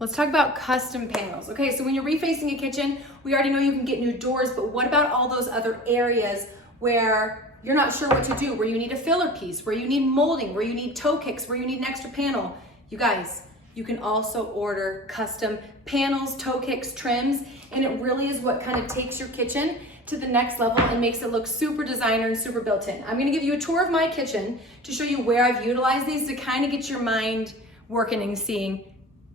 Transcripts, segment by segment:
Let's talk about custom panels. Okay, so when you're refacing a kitchen, we already know you can get new doors, but what about all those other areas where you're not sure what to do, where you need a filler piece, where you need molding, where you need toe kicks, where you need an extra panel? You guys, you can also order custom panels, toe kicks, trims, and it really is what kind of takes your kitchen to the next level and makes it look super designer and super built in. I'm gonna give you a tour of my kitchen to show you where I've utilized these to kind of get your mind working and seeing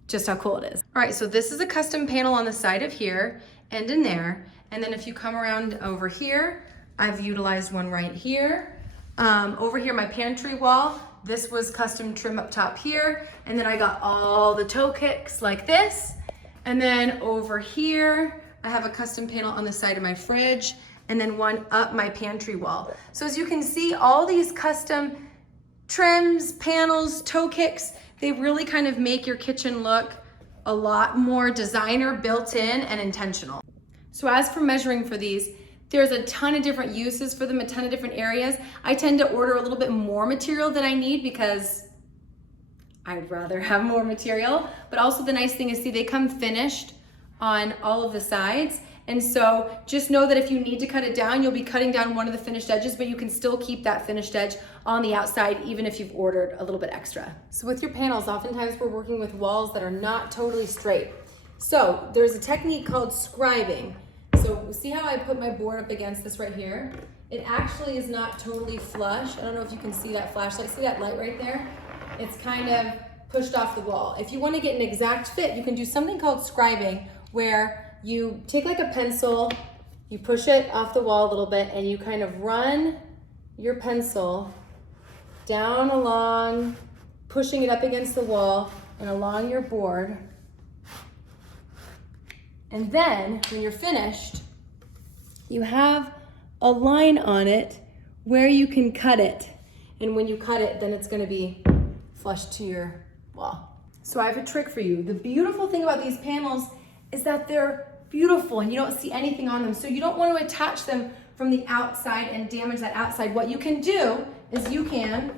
just how cool it is. All right, so this is a custom panel on the side of here and in there. And then if you come around over here, I've utilized one right here. Over here, my pantry wall, this was custom trim up top here. And then I got all the toe kicks like this. And then over here, I have a custom panel on the side of my fridge and then one up my pantry wall. So as you can see, all these custom trims, panels, toe kicks, they really kind of make your kitchen look a lot more designer, built in, and intentional. So as for measuring for these, there's a ton of different uses for them, a ton of different areas. I tend to order a little bit more material than I need because I'd rather have more material. But also the nice thing is, see, they come finished on all of the sides. And so just know that if you need to cut it down, you'll be cutting down one of the finished edges, but you can still keep that finished edge on the outside, even if you've ordered a little bit extra. So with your panels, oftentimes we're working with walls that are not totally straight. So there's a technique called scribing. So see how I put my board up against this right here? It actually is not totally flush. I don't know if you can see that flashlight. See that light right there? It's kind of pushed off the wall. If you want to get an exact fit, you can do something called scribing, where you take like a pencil, you push it off the wall a little bit, and you kind of run your pencil down along, pushing it up against the wall and along your board. And then when you're finished, you have a line on it where you can cut it. And when you cut it, then it's gonna be flush to your wall. So I have a trick for you. The beautiful thing about these panels is that they're beautiful and you don't see anything on them. So you don't want to attach them from the outside and damage that outside. What you can do is you can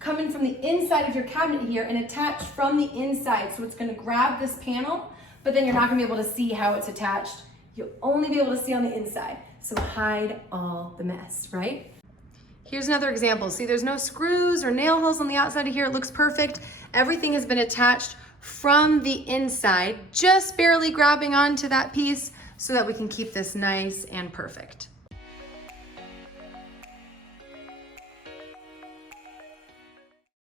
come in from the inside of your cabinet here and attach from the inside. So it's going to grab this panel, but then you're not going to be able to see how it's attached. You'll only be able to see on the inside. So hide all the mess, right? Here's another example. See, there's no screws or nail holes on the outside of here. It looks perfect. Everything has been attached from the inside, just barely grabbing onto that piece so that we can keep this nice and perfect.